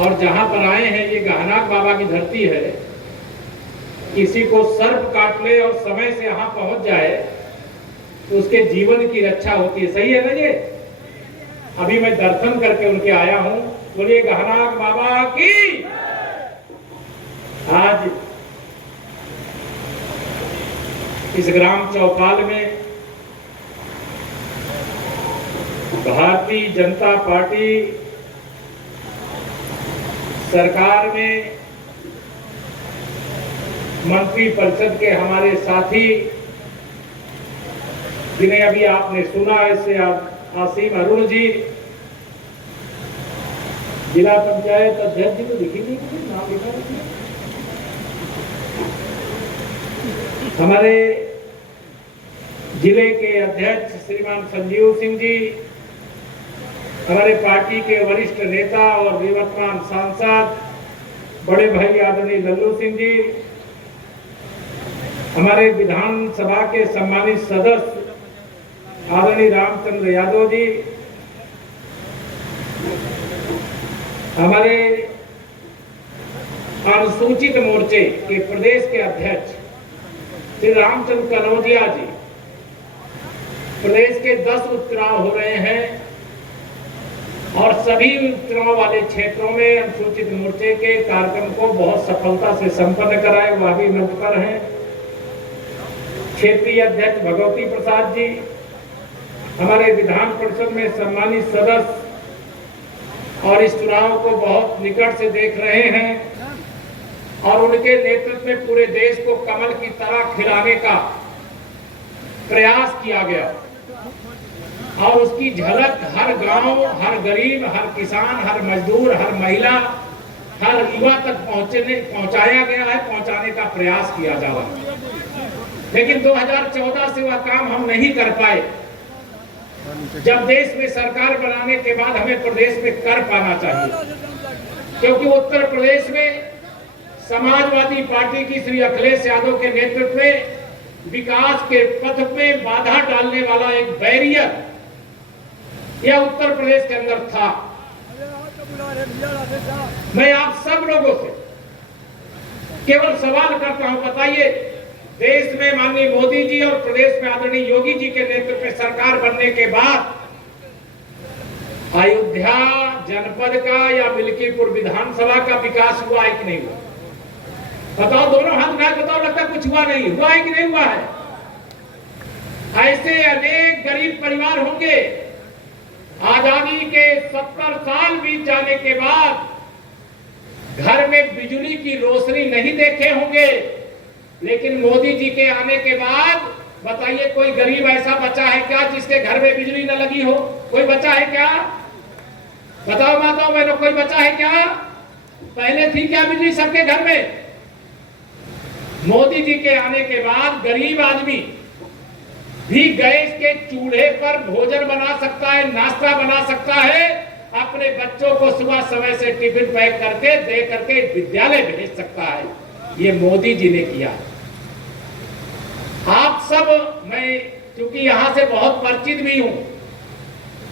और जहां पर आए हैं ये गहनाक बाबा की धरती है। किसी को सर्प काट ले और समय से यहां पहुंच जाए तो उसके जीवन की रक्षा होती है। सही है ना? ये अभी मैं दर्शन करके उनके आया हूं। बोलिए गहनाक बाबा की। आज इस ग्राम चौपाल में भारतीय जनता पार्टी सरकार में मंत्री परिषद के हमारे साथी, जिन्हें अभी आपने सुना, ऐसे आसिम अरुण जी, जिला पंचायत अध्यक्ष जी को लिखी नाम लिखा, हमारे जिले के अध्यक्ष श्रीमान संजीव सिंह जी, हमारे पार्टी के वरिष्ठ नेता और निवर्तमान सांसद बड़े भाई आदरणीय लल्लू सिंह जी, हमारे विधानसभा के सम्मानित सदस्य आदरणीय रामचंद्र यादव जी, हमारे अनुसूचित मोर्चे के प्रदेश के अध्यक्ष श्री रामचंद्र कनौजिया जी, प्रदेश के 10 उपचुनाव हो रहे हैं और सभी उपचुनाव वाले क्षेत्रों में अनुसूचित मोर्चे के कार्यक्रम को बहुत सफलता से संपन्न कराए, वह भी मंच पर हैं। क्षेत्रीय अध्यक्ष भगवती प्रसाद जी, हमारे विधान परिषद में सम्मानित सदस्य और इस चुनाव को बहुत निकट से देख रहे हैं और उनके नेतृत्व में पूरे देश को कमल की तरह खिलाने का प्रयास किया गया और उसकी झलक हर गांव, हर गरीब, हर किसान, हर मजदूर, हर महिला, हर युवा तक पहुंचाया गया है, पहुंचाने का प्रयास किया जा रहा है। लेकिन 2014 से वह काम हम नहीं कर पाए। जब देश में सरकार बनाने के बाद हमें प्रदेश में कर पाना चाहिए, क्योंकि उत्तर प्रदेश में समाजवादी पार्टी की श्री अखिलेश यादव के नेतृत्व में विकास के पथ में बाधा डालने वाला एक बैरियर यह उत्तर प्रदेश के अंदर था। मैं आप सब लोगों से केवल सवाल करता हूं, बताइए, देश में माननीय मोदी जी और प्रदेश में आदरणीय योगी जी के नेतृत्व में सरकार बनने के बाद अयोध्या जनपद का या मिल्कीपुर विधानसभा का विकास हुआ है कि नहीं हुआ? बताओ, दोनों हाथ उठाए बताओ, लगता कुछ हुआ नहीं हुआ है कि नहीं हुआ है? ऐसे अनेक गरीब परिवार होंगे, आजादी के 70 साल बीत जाने के बाद घर में बिजली की रोशनी नहीं देखे होंगे, लेकिन मोदी जी के आने के बाद बताइए कोई गरीब ऐसा बचा है क्या जिसके घर में बिजली न लगी हो? कोई बचा है क्या? बताओ माताओं बहनों, कोई बचा है क्या? पहले थी क्या बिजली सबके घर में? मोदी जी के आने के बाद गरीब आदमी भी गैस के चूल्हे पर भोजन बना सकता है, नाश्ता बना सकता है, अपने बच्चों को सुबह समय से टिफिन पैक करके दे करके विद्यालय भेज सकता है। ये मोदी जी ने किया। आप सब, मैं क्योंकि यहां से बहुत परिचित भी हूं,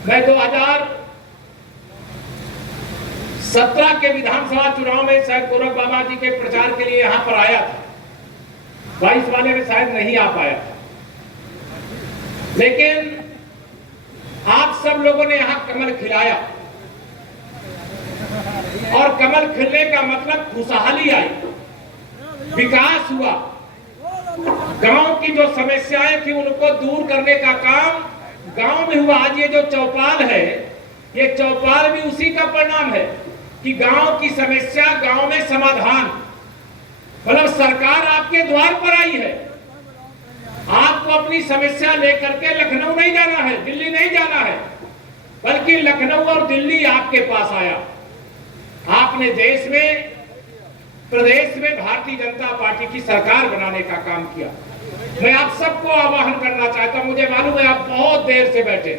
मैं 2017 के विधानसभा चुनाव में शायद गोरख बाबा जी के प्रचार के लिए यहां पर आया था। 22 वाले में शायद नहीं आ पाया था, लेकिन आप सब लोगों ने यहां कमल खिलाया और कमल खिलने का मतलब खुशहाली आई, विकास हुआ, गांव की जो समस्याएं थी उनको दूर करने का काम गांव में हुआ। आज ये जो चौपाल है, ये चौपाल भी उसी का परिणाम है कि गांव की समस्या गांव में समाधान, मतलब सरकार आपके द्वार पर आई है। आपको अपनी समस्या लेकर के लखनऊ नहीं जाना है, दिल्ली नहीं जाना है, बल्कि लखनऊ और दिल्ली आपके पास आया। आपने देश में, प्रदेश में भारतीय जनता पार्टी की सरकार बनाने का काम किया। मैं आप सबको आह्वान करना चाहता हूं, मुझे मालूम है आप बहुत देर से बैठे।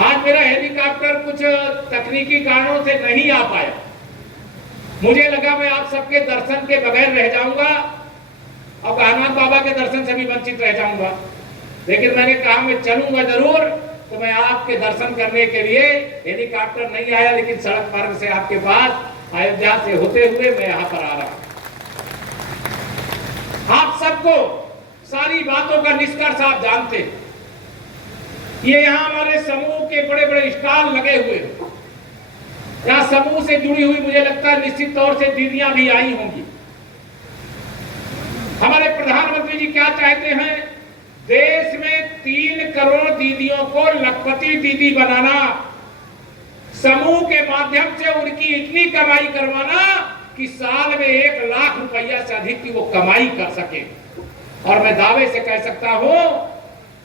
आज मेरा हेलीकॉप्टर कुछ तकनीकी कारणों से नहीं आ पाया। मुझे लगा मैं आप सबके दर्शन के बगैर रह जाऊंगा और गहनाक बाबा के दर्शन से भी वंचित रह जाऊंगा, लेकिन मैंने कहा मैं चलूंगा जरूर, तो मैं आपके दर्शन करने के लिए हेलीकॉप्टर नहीं आया, लेकिन सड़क मार्ग से आपके पास अयोध्या से होते हुए मैं यहाँ पर आ रहा हूं। आप सबको सारी बातों का निष्कर्ष आप जानते हैं। ये यहाँ हमारे समूह के बड़े बड़े स्टॉल लगे हुए हैं। यहाँ समूह से जुड़ी हुई मुझे लगता है निश्चित तौर से दीदियां भी आई होंगी। हमारे प्रधानमंत्री जी क्या चाहते हैं? देश में 3 करोड़ दीदियों को लखपति दीदी बनाना, समूह के माध्यम से उनकी इतनी कमाई करवाना कि साल में 1 लाख रुपया से अधिक की वो कमाई कर सके। और मैं दावे से कह सकता हूं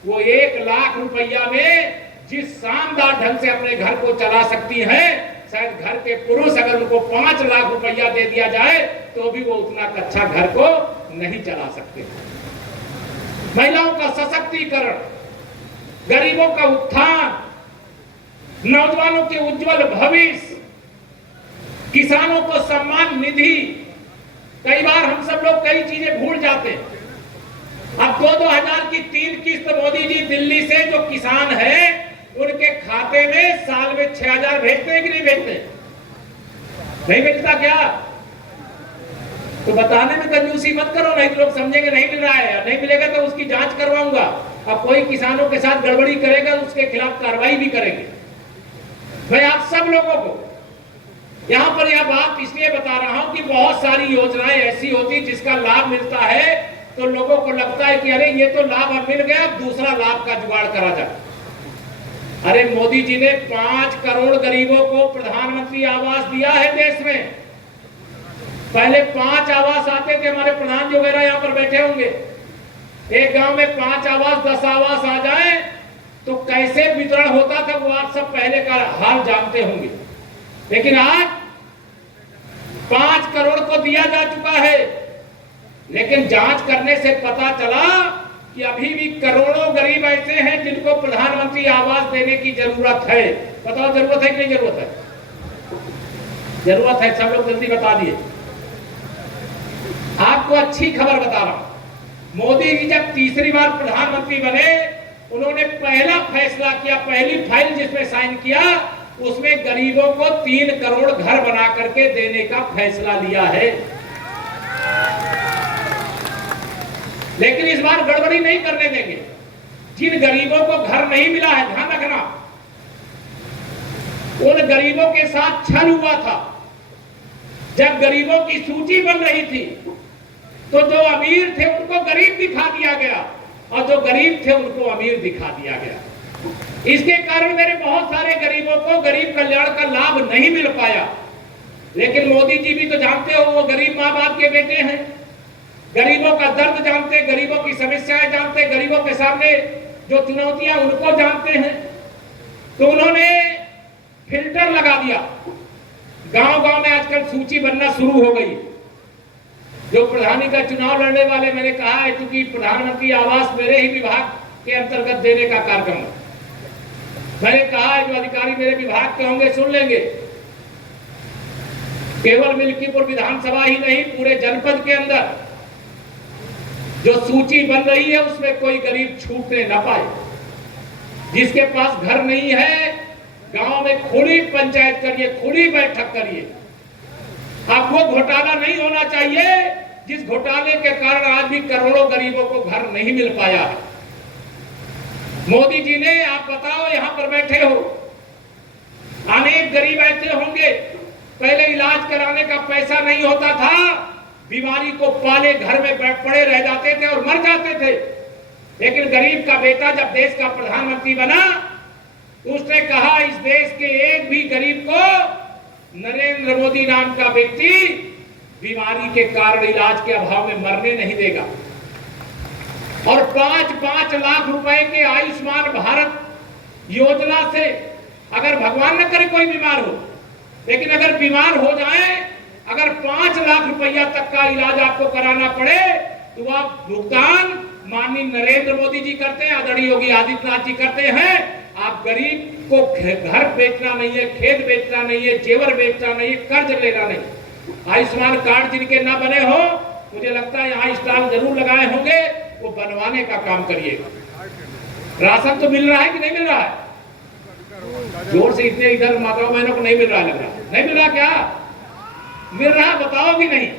वो 1 लाख रुपया में जिस शानदार ढंग से अपने घर को चला सकती हैं, शायद घर के पुरुष अगर उनको 5 लाख रुपया दे दिया जाए तो भी वो उतना अच्छा घर को नहीं चला सकते। महिलाओं का सशक्तिकरण, गरीबों का उत्थान, नौजवानों के उज्जवल भविष्य, किसानों को सम्मान निधि। कई बार हम सब लोग कई चीजें भूल जाते हैं। अब 2-2 हजार की 3 किस्त मोदी जी दिल्ली से जो किसान है उनके खाते में साल में 6,000 भेजते हैं कि नहीं भेजते? नहीं भेजता क्या? तो बताने में कंजूसी मत करो, नहीं तो लोग समझेंगे नहीं मिल रहा है। नहीं मिलेगा तो उसकी जांच करवाऊंगा। अब कोई किसानों के साथ गड़बड़ी करेगा तो उसके खिलाफ कार्रवाई भी करेंगे। मैं आप सब लोगों को यहां पर यह बात इसलिए बता रहा हूं कि बहुत सारी योजनाएं ऐसी होती जिसका लाभ मिलता है तो लोगों को लगता है कि अरे ये तो लाभ अब मिल गया, दूसरा लाभ का जुगाड़ करा जाए। अरे मोदी जी ने 5 करोड़ गरीबों को प्रधानमंत्री आवास दिया है देश में। पहले 5 आवास आते थे, हमारे प्रधान जी वगैरह यहाँ पर बैठे होंगे। एक गांव में 5 आवास 10 आवास आ जाए तो कैसे वितरण होता था वो आप सब पहले का हाल जानते होंगे। लेकिन आज 5 करोड़ को दिया जा चुका है, लेकिन जांच करने से पता चला कि अभी भी करोड़ों गरीब ऐसे हैं जिनको प्रधानमंत्री आवास देने की जरूरत है। बताओ जरूरत है कि नहीं जरूरत है? जरूरत है। सब लोग जल्दी बता दिए। आपको अच्छी खबर बता रहा हूं, मोदी जी जब तीसरी बार प्रधानमंत्री बने उन्होंने पहला फैसला किया, पहली फाइल जिसमें साइन किया उसमें गरीबों को 3 करोड़ घर बना करके देने का फैसला लिया है। लेकिन इस बार गड़बड़ी नहीं करने देंगे। जिन गरीबों को घर नहीं मिला है, ध्यान रखना, उन गरीबों के साथ छल हुआ था। जब गरीबों की सूची बन रही थी तो जो अमीर थे उनको गरीब दिखा दिया गया और जो गरीब थे उनको अमीर दिखा दिया गया। इसके कारण मेरे बहुत सारे गरीबों को गरीब कल्याण का लाभ नहीं मिल पाया। लेकिन मोदी जी भी तो जानते हो वो गरीब माँ बाप के बेटे हैं, गरीबों का दर्द जानते, गरीबों की समस्याएं जानते, गरीबों के सामने जो चुनौतियां उनको जानते हैं। तो उन्होंने फिल्टर लगा दिया। गांव-गांव में आजकल सूची बनना शुरू हो गई। जो प्रधानी का चुनाव लड़ने वाले, मैंने कहा है क्योंकि प्रधानमंत्री आवास मेरे ही विभाग के अंतर्गत देने का कार्यक्रम है। मैंने कहा है जो अधिकारी मेरे विभाग के होंगे सुन लेंगे। केवल मिल्कीपुर विधानसभा ही नहीं, पूरे जनपद के अंदर जो सूची बन रही है उसमें कोई गरीब छूटने न पाए। जिसके पास घर नहीं है, गांव में खुली पंचायत करिए, खुली बैठक करिए। अब वो घोटाला नहीं होना चाहिए जिस घोटाले के कारण आज भी करोड़ों गरीबों को घर नहीं मिल पाया है। मोदी जी ने, आप बताओ यहां पर बैठे हो, अनेक गरीब ऐसे होंगे पहले इलाज कराने का पैसा नहीं होता था, बीमारी को पाले घर में पड़े रह जाते थे और मर जाते थे। लेकिन गरीब का बेटा जब देश का प्रधानमंत्री बना तो उसने कहा इस देश के एक भी गरीब को नरेंद्र मोदी नाम का व्यक्ति बीमारी के कारण इलाज के अभाव में मरने नहीं देगा। और 5-5 लाख रुपए के आयुष्मान भारत योजना से अगर भगवान न करे कोई बीमार हो, लेकिन अगर बीमार हो जाए, अगर 5 लाख रुपया तक का इलाज आपको कराना पड़े तो आप भुगतान माननीय नरेंद्र मोदी जी करते हैं, आदरणीय योगी आदित्यनाथ जी करते हैं। आप गरीब को घर बेचना नहीं है, खेत बेचना नहीं है, जेवर बेचना नहीं है, कर्ज लेना नहीं। आयुष्मान कार्ड जिनके ना बने हो, मुझे लगता है यहाँ स्टॉल जरूर लगाए होंगे, वो बनवाने का काम करिएगा। राशन तो मिल रहा है कि नहीं मिल रहा है? जोर से इतने इधर माताओं बहनों को नहीं मिल रहा, लग रहा नहीं मिल रहा, क्या मिल रहा बताओ भी नहीं।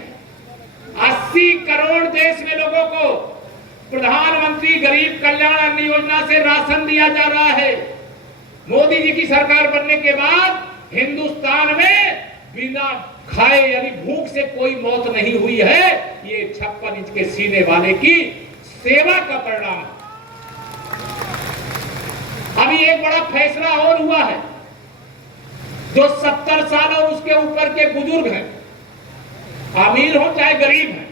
80 करोड़ देश में लोगों को प्रधानमंत्री गरीब कल्याण अन्न योजना से राशन दिया जा रहा है। मोदी जी की सरकार बनने के बाद हिंदुस्तान में बिना खाए यानी भूख से कोई मौत नहीं हुई है। ये 56 इंच के सीने वाले की सेवा का परिणाम। अभी एक बड़ा फैसला और हुआ है, जो 70 साल और उसके ऊपर के बुजुर्ग हैं, अमीर हो चाहे गरीब हैं,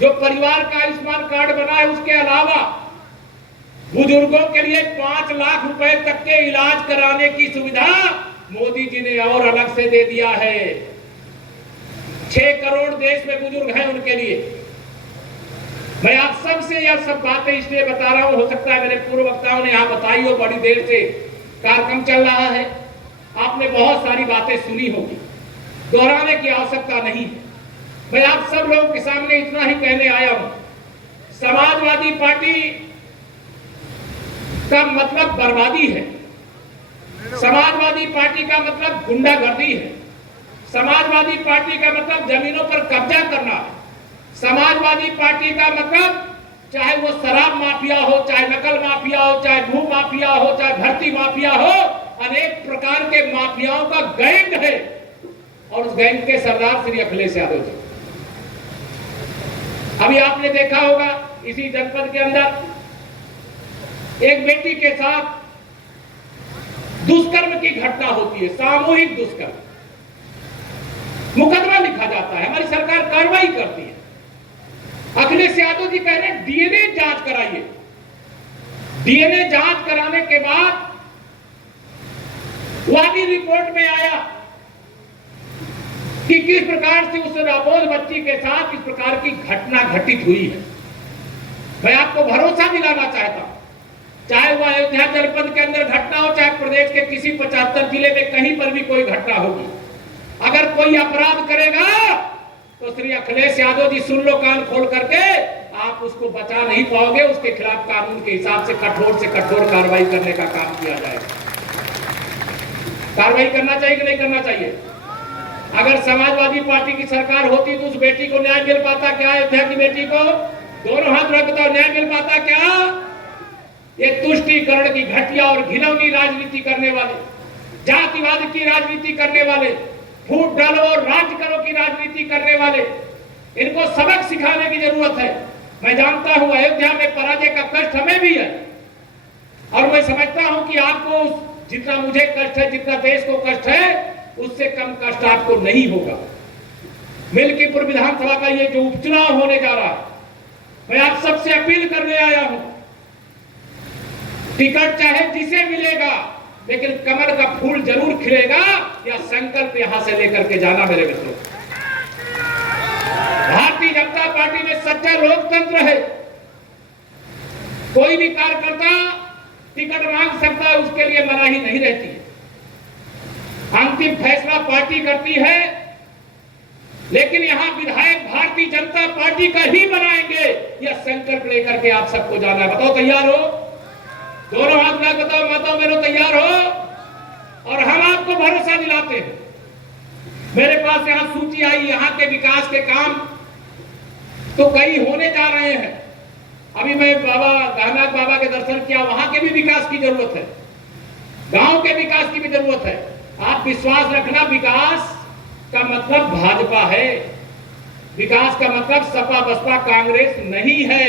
जो परिवार का आयुष्मान कार्ड बना है, उसके अलावा बुजुर्गों के लिए 5 लाख रुपए तक के इलाज कराने की सुविधा मोदी जी ने और अलग से दे दिया है। 6 करोड़ देश में बुजुर्ग हैं, उनके लिए। मैं आप सबसे यह सब बातें इसलिए बता रहा हूं, हो सकता है मेरे पूर्व वक्ताओं ने यहां बताई हो, बड़ी देर से कार्यक्रम चल रहा है, आपने बहुत सारी बातें सुनी होगी, दोहराने की आवश्यकता नहीं है। मैं आप सब लोगों के सामने इतना ही कहने आया हूं, समाजवादी पार्टी का मतलब बर्बादी है, समाजवादी पार्टी का मतलब गुंडागर्दी है, समाजवादी पार्टी का मतलब जमीनों पर कब्जा करना है, समाजवादी पार्टी का मतलब चाहे वो शराब माफिया हो, चाहे नकल माफिया हो, चाहे भू माफिया हो, चाहे भर्ती माफिया हो, अनेक प्रकार के माफियाओं का गैंग है। और उस गैंग के सरदार श्री अखिलेश यादव जी। अभी आपने देखा होगा इसी जनपद के अंदर एक बेटी के साथ दुष्कर्म की घटना होती है, सामूहिक दुष्कर्म, मुकदमा लिखा जाता है, हमारी सरकार कार्रवाई करती है। अखिलेश यादव जी कह रहे हैं डीएनए जांच कराइए। डीएनए जांच कराने के बाद वह भी रिपोर्ट में आया कि किस प्रकार से उस अबोध बच्ची के साथ इस प्रकार की घटना घटित हुई है। मैं आपको भरोसा दिलाना चाहता हूं, चाहे वह अयोध्या जनपद के अंदर घटना हो, चाहे प्रदेश के किसी 75 जिले में कहीं पर भी कोई घटना होगी, अगर कोई अपराध करेगा तो श्री अखिलेश यादव जी सुन लो कान खोल करके, आप उसको बचा नहीं पाओगे। उसके खिलाफ कानून के हिसाब से कठोर कार्रवाई करने का काम किया जाएगा। कार्रवाई करना चाहिए कि नहीं करना चाहिए? अगर समाजवादी पार्टी की सरकार होती तो उस बेटी को न्याय मिल पाता क्या? अयोध्या की बेटी को दोनों हाथ रख दो, न्याय मिल पाता क्या? ये तुष्टीकरण की घटिया और घिनौनी राजनीति करने वाले, जातिवाद की राजनीति करने वाले, फूट डालो और राज करो की राजनीति करने वाले, इनको सबक सिखाने की जरूरत है। मैं जानता हूं अयोध्या में पराजय का कष्ट हमें भी है, और मैं समझता हूं कि आपको जितना मुझे कष्ट है, जितना देश को कष्ट है, उससे कम कष्ट आपको नहीं होगा। मिल्कीपुर विधानसभा का ये जो उपचुनाव होने जा रहा है, मैं आप सबसे अपील करने आया हूं, टिकट चाहे जिसे मिलेगा, लेकिन कमल का फूल जरूर खिलेगा, या संकल्प यहां से लेकर के जाना मेरे मित्रों। भारतीय जनता पार्टी में सच्चा लोकतंत्र है। कोई भी कार्यकर्ता टिकट मांग सकता है, उसके लिए मनाही नहीं रहती है। अंतिम फैसला पार्टी करती है, लेकिन यहां विधायक भारतीय जनता पार्टी का ही बनाएंगे, यह संकल्प लेकर के आप सबको जाना है। बताओ तैयार हो? दोनों हाथ में बताओ, माताओं बहनों तैयार हो? और हम आपको भरोसा दिलाते हैं। मेरे पास यहां सूची आई, यहां के विकास के काम तो कई होने जा रहे हैं। अभी मैं बाबा गहनाथ बाबा के दर्शन किया, वहां के भी विकास की जरूरत है, गांव के विकास की भी जरूरत है। आप विश्वास रखना, विकास का मतलब भाजपा है, विकास का मतलब सपा बसपा कांग्रेस नहीं है।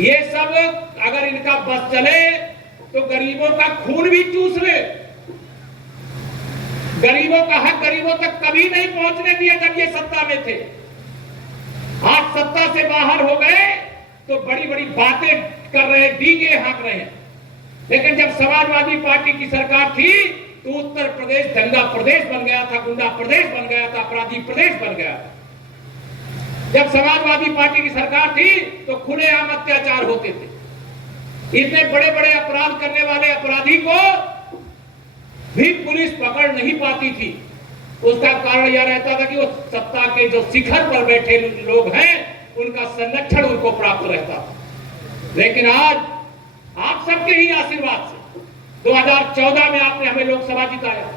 ये सब अगर इनका बस चले तो गरीबों का खून भी चूस ले। गरीबों का हक गरीबों तक कभी नहीं पहुंचने दिया जब ये सत्ता में थे। आज सत्ता से बाहर हो गए तो बड़ी बड़ी बातें कर रहे हैं, डींगे हाँक रहे हैं। लेकिन जब समाजवादी पार्टी की सरकार थी तो उत्तर प्रदेश दंगा प्रदेश बन गया था, गुंडा प्रदेश बन गया था, अपराधी प्रदेश बन गया था। जब समाजवादी पार्टी की सरकार थी तो खुलेआम अत्याचार होते थे। इतने बड़े बड़े अपराध करने वाले अपराधी को भी पुलिस पकड़ नहीं पाती थी। उसका कारण यह रहता था कि वो सत्ता के जो शिखर पर बैठे लोग हैं, उनका संरक्षण उनको प्राप्त रहता था। लेकिन आज आप सबके ही आशीर्वाद से 2014 में आपने हमें लोकसभा जिताया,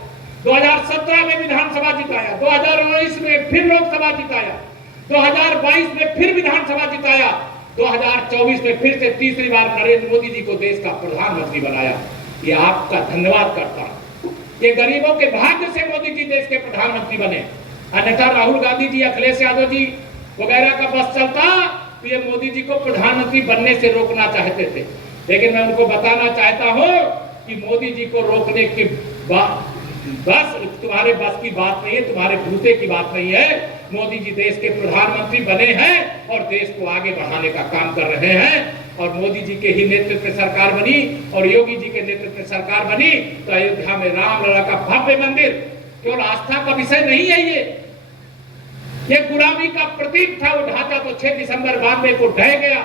2017 में विधानसभा जिताया, 2019 में फिर लोकसभा जिताया, 2022 में फिर विधानसभा जिताया, 2024 में फिर से तीसरी बार नरेंद्र मोदी जी को देश का प्रधानमंत्री बनाया। ये आपका धन्यवाद करता हूं। ये गरीबों के भाग्य से मोदी जी देश के प्रधानमंत्री बने, अन्यथा राहुल गांधी जी, अखिलेश यादव जी वगैरह का बस चलता तो ये मोदी जी को प्रधानमंत्री बनने से रोकना चाहते थे। लेकिन मैं उनको बताना चाहता हूं कि मोदी जी को रोकने की बस तुम्हारे बस की बात नहीं है, तुम्हारे बूते की बात नहीं है। मोदी जी देश के प्रधानमंत्री बने हैं और देश को आगे बढ़ाने का काम कर रहे हैं। और मोदी जी के ही नेतृत्व में सरकार बनी और योगी जी के नेतृत्व में सरकार बनी तो अयोध्या में रामलला का भव्य मंदिर केवल आस्था का विषय नहीं है, ये गुलामी का प्रतीक था। वो ढांचा तो 6 दिसंबर 92 को ढह गया,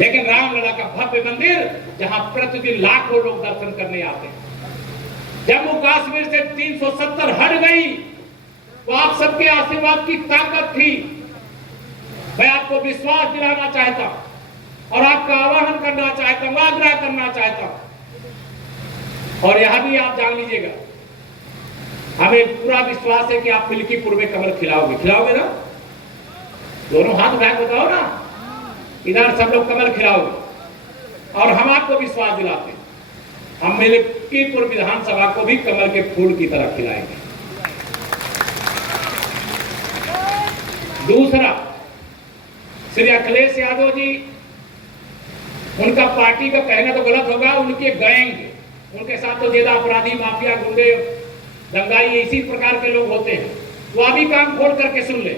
लेकिन रामलला का भव्य मंदिर जहां प्रतिदिन लाखों लोग दर्शन करने आते हैं। जम्मू कश्मीर से 370 हट गई तो आप सबके आशीर्वाद की ताकत थी। मैं आपको विश्वास दिलाना चाहता हूं और आपका आह्वान करना चाहता हूं, आग्रह करना चाहता हूं। और यह भी आप जान लीजिएगा, हमें पूरा विश्वास है कि आप फिलकीपुर में कमल खिलाओगे ना? दोनों हाथ उठा के बताओ ना, इधर सब लोग कमल खिलाओगे। और हम आपको विश्वास दिलाते हैं, हम मिल्कीपुर विधानसभा को भी कमल के फूल की तरह खिलाएंगे। दूसरा, श्री अखिलेश यादव जी, उनका पार्टी का कहना तो गलत होगा, उनके गैंग, उनके साथ तो ज्यादा अपराधी, माफिया, गुंडे, दंगाई इसी प्रकार के लोग होते हैं। वो अभी कान खोल करके सुन ले,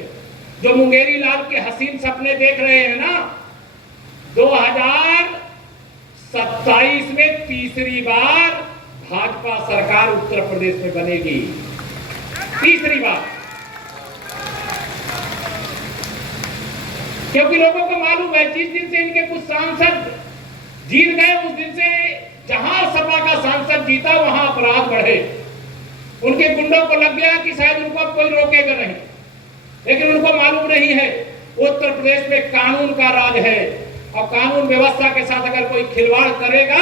जो मुंगेरी लाल के हसीन सपने देख रहे हैं ना, 2027 में तीसरी बार भाजपा सरकार उत्तर प्रदेश में बनेगी, तीसरी बार। क्योंकि लोगों को मालूम है, जिस दिन से इनके कुछ सांसद जीत गए, उस दिन से जहां सपा का सांसद जीता वहां अपराध बढ़े। उनके गुंडों को लग गया कि शायद उनको कोई रोकेगा नहीं, लेकिन उनको मालूम नहीं है उत्तर प्रदेश में कानून का राज है और कानून व्यवस्था के साथ अगर कोई खिलवाड़ करेगा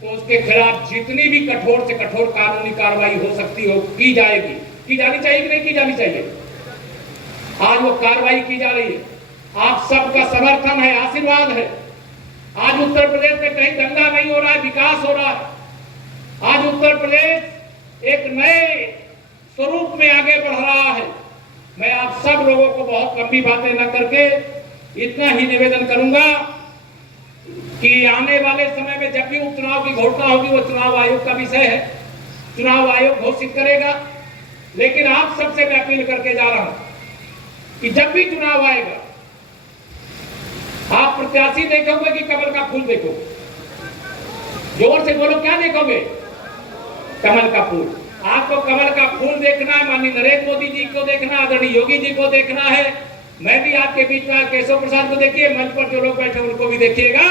तो उसके खिलाफ जितनी भी कठोर से कठोर कानूनी कार्रवाई हो सकती हो की जाएगी। की जानी चाहिए कि नहीं की जानी चाहिए? आज वो कार्रवाई की जा रही है, आप सबका समर्थन है, आशीर्वाद है। आज उत्तर प्रदेश में कहीं दंगा नहीं हो रहा है, विकास हो रहा है। आज उत्तर प्रदेश एक नए स्वरूप में आगे बढ़ रहा है। मैं आप सब लोगों को बहुत लंबी बातें न करके इतना ही निवेदन करूंगा कि आने वाले समय में जब भी उपचुनाव की घोषणा होगी, वो चुनाव आयोग का विषय है, चुनाव आयोग घोषित करेगा। लेकिन आप सबसे मैं अपील करके जा रहा हूं कि जब भी चुनाव आएगा, आप प्रत्याशी देखोगे कि कमल का फूल देखोगे? जोर से बोलो, क्या देखोगे? कमल का फूल। आपको कमल का फूल देखना है, माननीय नरेंद्र मोदी जी को देखना, आदरणीय योगी जी को देखना है। मैं भी आपके बीच में केशव प्रसाद को देखिए, मंच पर जो लोग बैठे उनको भी देखिएगा।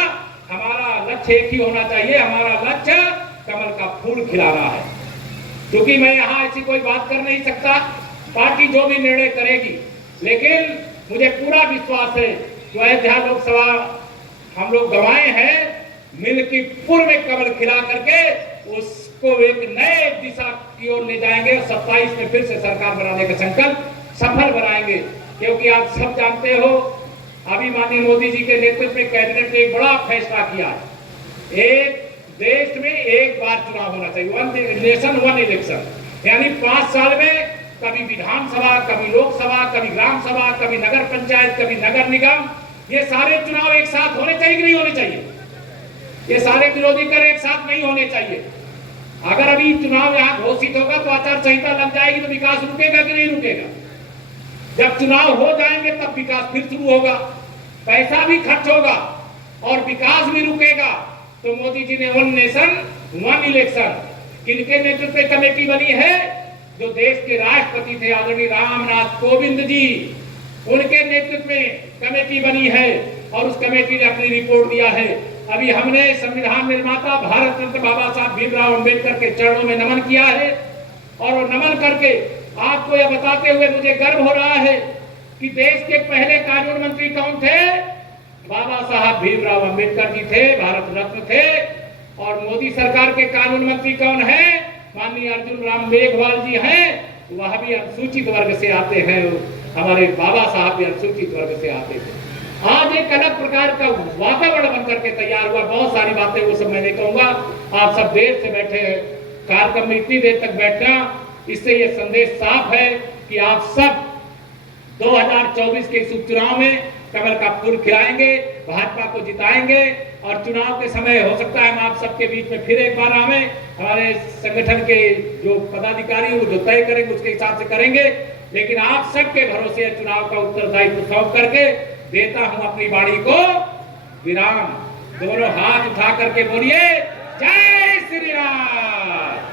हमारा लक्ष्य एक ही होना चाहिए, हमारा लक्ष्य कमल का फूल खिलाना है। क्योंकि मैं यहाँ ऐसी कोई बात कर नहीं सकता, पार्टी जो भी निर्णय करेगी, लेकिन मुझे पूरा विश्वास है कि अयोध्या लोकसभा हम लोग गंवाए हैं, मिल्कीपुर में कमल खिला करके उसको एक नए दिशा की ओर ले जाएंगे और 27 में फिर से सरकार बनाने का संकल्प सफल बनाएंगे। क्योंकि आप सब जानते हो, अभी माननीय मोदी जी के नेतृत्व में कैबिनेट ने एक बड़ा फैसला किया है, एक देश में एक बार चुनाव होना चाहिए, 1 नेशन 1 इलेक्शन। यानी 5 साल में कभी विधानसभा, कभी लोकसभा, कभी ग्राम सभा, कभी नगर पंचायत, कभी नगर निगम, ये सारे चुनाव एक साथ होने चाहिए कि नहीं होने चाहिए? ये सारे विरोधी कर एक साथ नहीं होने चाहिए। अगर अभी चुनाव यहाँ घोषित होगा तो आचार संहिता लग जाएगी तो विकास रुकेगा कि नहीं रुकेगा? जब चुनाव हो जाएंगे तब विकास फिर शुरू होगा, पैसा भी खर्च होगा और विकास भी रुकेगा। तो मोदी जी ने 1 नेशन 1 इलेक्शन, किनके नेतृत्व में कमेटी बनी है? जो देश के राष्ट्रपति थे आदरणीय रामनाथ कोविंद जी, उनके नेतृत्व में कमेटी बनी है और उस कमेटी ने अपनी रिपोर्ट दिया है। अभी हमने संविधान निर्माता भारत रत्न बाबा साहब भीमराव अंबेडकर के चरणों में नमन किया है और वो नमन करके आपको यह बताते हुए मुझे गर्व हो रहा है कि देश के पहले कानून मंत्री कौन थे? बाबा साहब भीमराव अंबेडकर जी थे, भारत रत्न थे। और मोदी सरकार के कानून मंत्री कौन है? माननीय अर्जुन राम मेघवाल जी हैं, वह भी अनुसूचित वर्ग से आते हैं। हमारे बाबा साहब भी अनुसूचित वर्ग से आते थे। आज एक अलग प्रकार का वातावरण बनकर के तैयार हुआ। बहुत सारी बातें वो सब मैं नहीं कहूंगा, आप सब देर से बैठे हैं, कार्यक्रम में इतनी देर तक बैठना, इससे ये संदेश साफ है कि आप सब 2024 के इस उपचुनाव में कमल का फूल खिलाएंगे, भाजपा को जिताएंगे और चुनाव के समय हो सकता है हम आप सबके बीच में फिर एक बार आवें। हमारे संगठन के जो पदाधिकारी वो जो तय करेंगे उसके हिसाब से करेंगे, लेकिन आप सबके भरोसे चुनाव का उत्तरदायित्व सौंप करके देता हूं अपनी वाणी को विराम। दोनों हाथ उठा करके बोलिए जय श्री राम।